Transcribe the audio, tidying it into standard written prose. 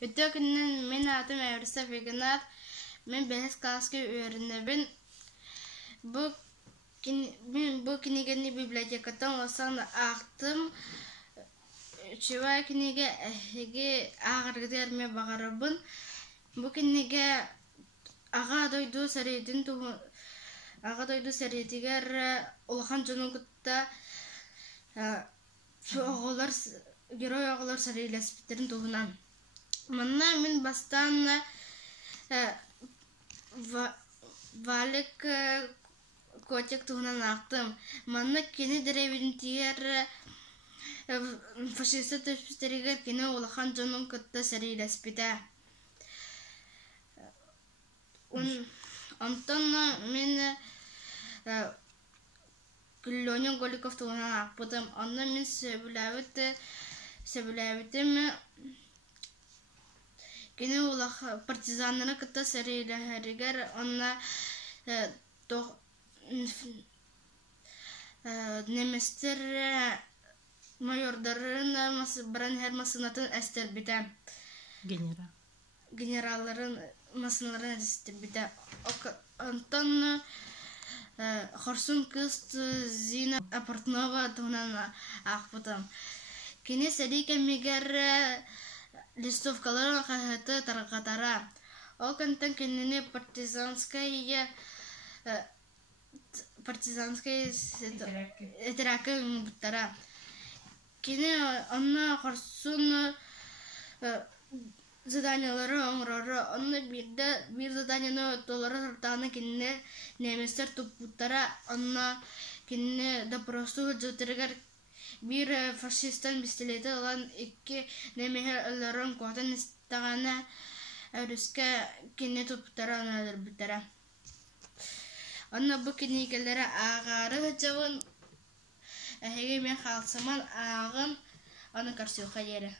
Ötөкүннен мен атым Эвриса Фигнат. Мен бәлес класска öğrenебин. Мен бу книганы библиотекатан осан актым. Чува книга эге агыргыдар ме багарыбын. Бу книга ага дойду сарыдын ту ага дойду сарыдыгар улахан жонугутта оголор герой оголор сарыйласпитерин тугунан. Манна мен бастан Валик котик тугунан актым. Манна кини деревин тиер фашист төпстеригер кини улахан жонугутта сарыйласпита. Онтон мен Ленин Голиков тугунан акпытым. Онна мен сөбүләбитим кини улах партизанлары кытта сарыйлаһарыгар онна неместер майордарын баран һәр масынатын әстер бите. Генералларын масынларын әстер бите. Онтон Хорсун кыз Зина Апортнова тугунан акпытым. Кини сәдикә мигәр листовкаларын хәтта таргатара. Ол кантан кинене партизанская этеракын буттара. Кини анна Хорсун заданиялары оңрары. Анна бир заданияны толары тартаны кинене неместер тупуттара. Анна кинене да просто жөтергәр bir faşistan pistoleti olan iki nemehelerin koğdan istağına Ruska kine toputara anadır bitara. Anna bu kinikelere ağarı cavın. Ehege men halsaman ağın ana karşı yere.